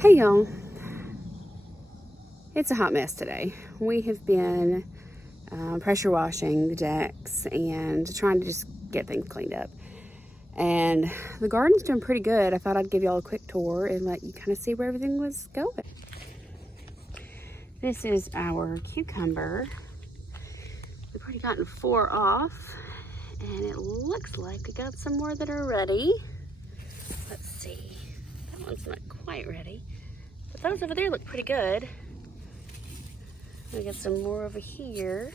Hey y'all, it's a hot mess today. We have been pressure washing the decks and trying to just get things cleaned up. And the garden's doing pretty good. I thought I'd give y'all a quick tour and let you kind of see where everything was going. This is our cucumber. We've already gotten 4 off and it looks like we got some more that are ready. Let's see, that one's not quite ready. But those over there look pretty good. We got some more over here.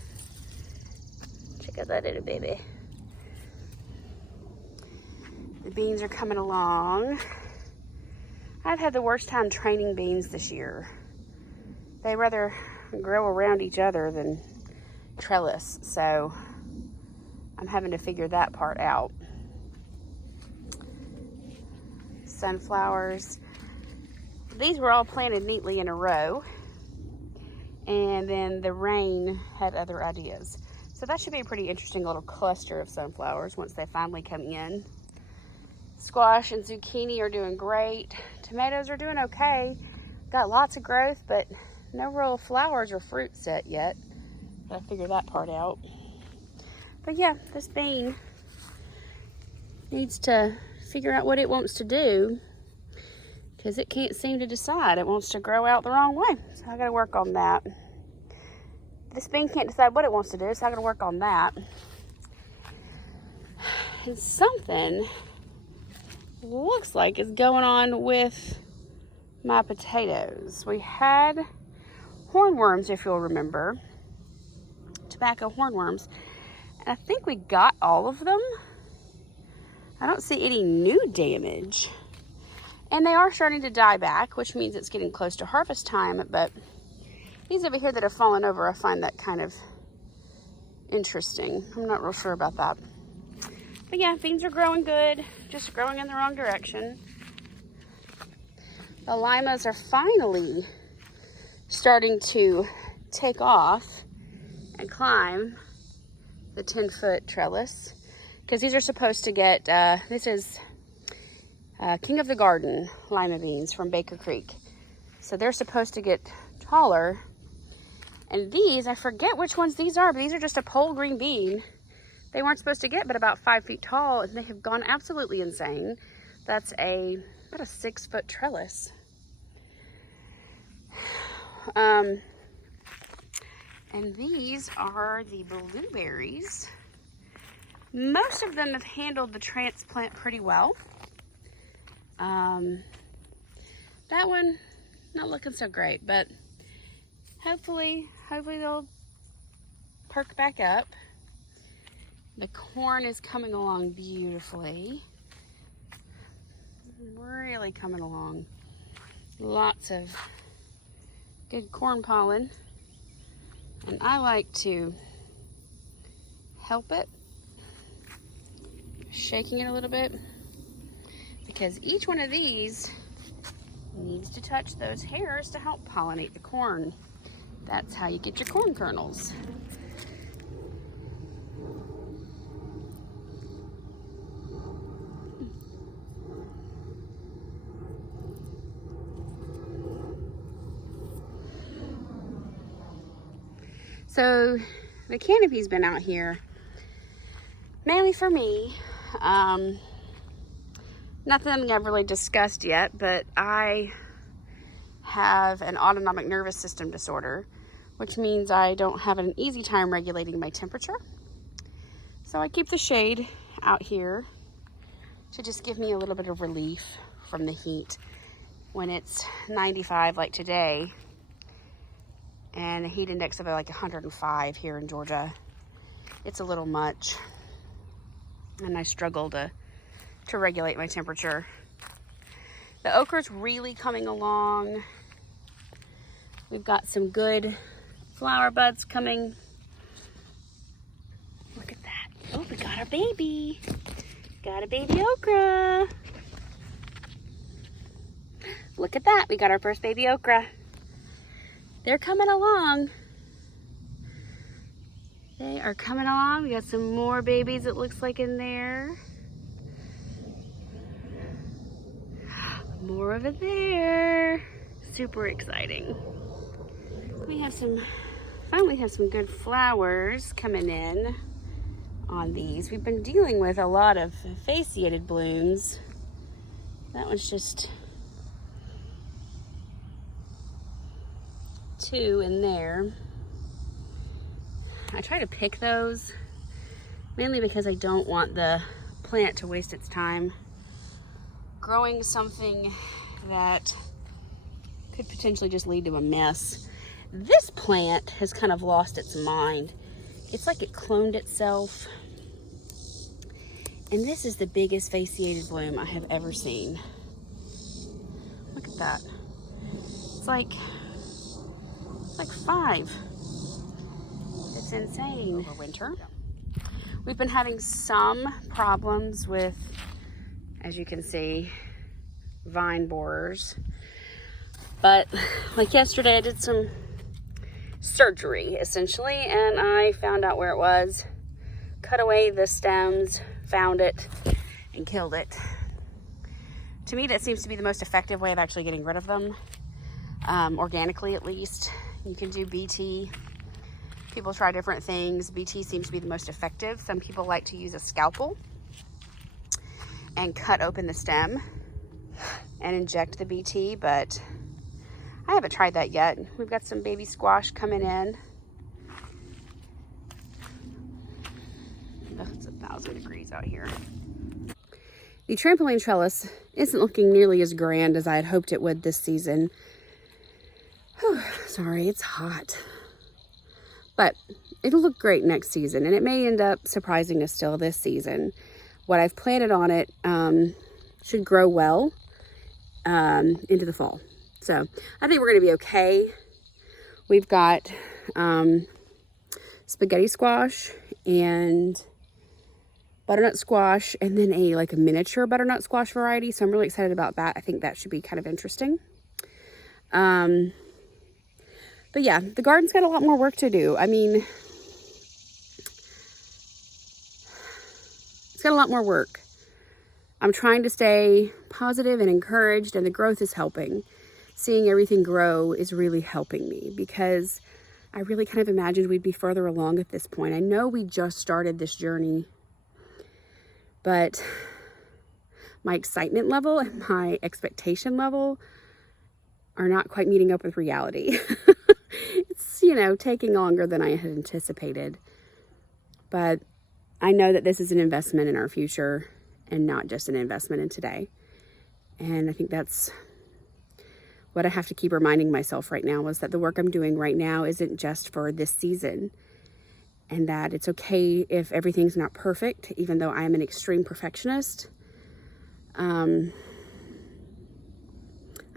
Check out that little baby. The beans are coming along. I've had the worst time training beans this year. They rather grow around each other than trellis, so I'm having to figure that part out. Sunflowers. These were all planted neatly in a row, and then the rain had other ideas. So that should be a pretty interesting little cluster of sunflowers once they finally come in. Squash and zucchini are doing great. Tomatoes are doing okay. Got lots of growth, but no real flowers or fruit set yet. Gotta figure that part out. But yeah, this bean needs to figure out what it wants to do, because it can't seem to decide. It wants to grow out the wrong way. So I gotta work on that. This bean can't decide what it wants to do, so I gotta work on that. And something looks like is going on with my potatoes. We had hornworms, if you'll remember. Tobacco hornworms. And I think we got all of them. I don't see any new damage. And they are starting to die back, which means it's getting close to harvest time. But these over here that have fallen over, I find that kind of interesting. I'm not real sure about that. But yeah, beans are growing good, just growing in the wrong direction. The limas are finally starting to take off and climb the 10-foot trellis, because these are supposed to get, this is King of the Garden lima beans from Baker Creek. So they're supposed to get taller. And these, I forget which ones these are, but these are just a pole green bean. They weren't supposed to get but about 5 feet tall, and they have gone absolutely insane. That's about a 6-foot trellis. And these are the blueberries. Most of them have handled the transplant pretty well. That one, not looking so great, but hopefully they'll perk back up. The corn is coming along beautifully. Really coming along. Lots of good corn pollen. And I like to help it, shaking it a little bit, because each one of these needs to touch those hairs to help pollinate the corn. That's how you get your corn kernels. So the canopy's been out here mainly for me. Nothing I've really discussed yet, but I have an autonomic nervous system disorder, which means I don't have an easy time regulating my temperature. So I keep the shade out here to just give me a little bit of relief from the heat. When it's 95 like today, and a heat index of like 105 here in Georgia, it's a little much. And I struggle to regulate my temperature. The okra's really coming along. We've got some good flower buds coming. Look at that. Oh, we got a baby. Got a baby okra. Look at that. We got our first baby okra. They're coming along. They are coming along. We got some more babies, it looks like, in there. More over there. super exciting. We have finally have some good flowers coming in on these. We've been dealing with a lot of fasciated blooms. That one's just 2 in there. I try to pick those mainly because I don't want the plant to waste its time growing something that could potentially just lead to a mess. This plant has kind of lost its mind. It's like it cloned itself. And this is the biggest fasciated bloom I have ever seen. Look at that. It's like 5. It's insane. Over winter. We've been having some problems with, as you can see, vine borers. But like yesterday, I did some surgery essentially, and I found out where it was, cut away the stems, found it, and killed it. To me, that seems to be the most effective way of actually getting rid of them, organically at least. You can do BT. People try different things. BT seems to be the most effective. Some people like to use a scalpel and cut open the stem and inject the BT, but I haven't tried that yet. We've got some baby squash coming in. Oh, it's 1,000 degrees out here. The trampoline trellis isn't looking nearly as grand as I had hoped it would this season. Whew, sorry, it's hot. But it'll look great next season, and it may end up surprising us still this season. What I've planted on it should grow well into the fall. So I think we're going to be okay. We've got spaghetti squash and butternut squash, and then a miniature butternut squash variety. So I'm really excited about that. I think that should be kind of interesting. But yeah, the garden's got a lot more work to do. I mean, it's got a lot more work. I'm trying to stay positive and encouraged, and the growth is helping. Seeing everything grow is really helping me, because I really kind of imagined we'd be further along at this point. I know we just started this journey, but my excitement level and my expectation level are not quite meeting up with reality. It's, taking longer than I had anticipated. But I know that this is an investment in our future and not just an investment in today. And I think that's what I have to keep reminding myself right now, is that the work I'm doing right now isn't just for this season, and that it's okay if everything's not perfect, even though I am an extreme perfectionist. I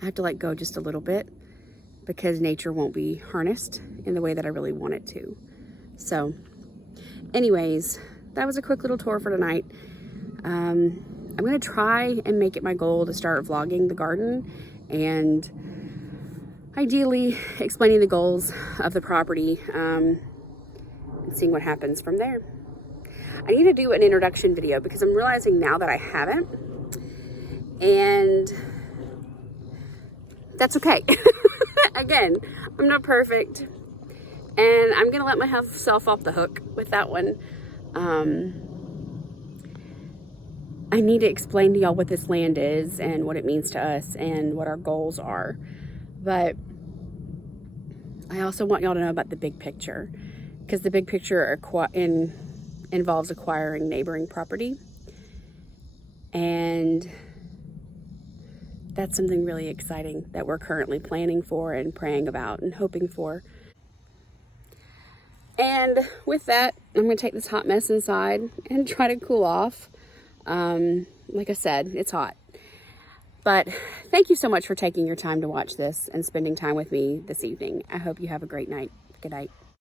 have to let go just a little bit, because nature won't be harnessed in the way that I really want it to. So anyways, that was a quick little tour for tonight. I'm going to try and make it my goal to start vlogging the garden, and ideally explaining the goals of the property, and seeing what happens from there. I need to do an introduction video, because I'm realizing now that I haven't, and that's okay. Again, I'm not perfect, and I'm gonna let myself off the hook with that one. I need to explain to y'all what this land is and what it means to us and what our goals are. But I also want y'all to know about the big picture, because the big picture involves acquiring neighboring property. And that's something really exciting that we're currently planning for and praying about and hoping for. And with that, I'm going to take this hot mess inside and try to cool off. Like I said, it's hot. But thank you so much for taking your time to watch this and spending time with me this evening. I hope you have a great night. Good night.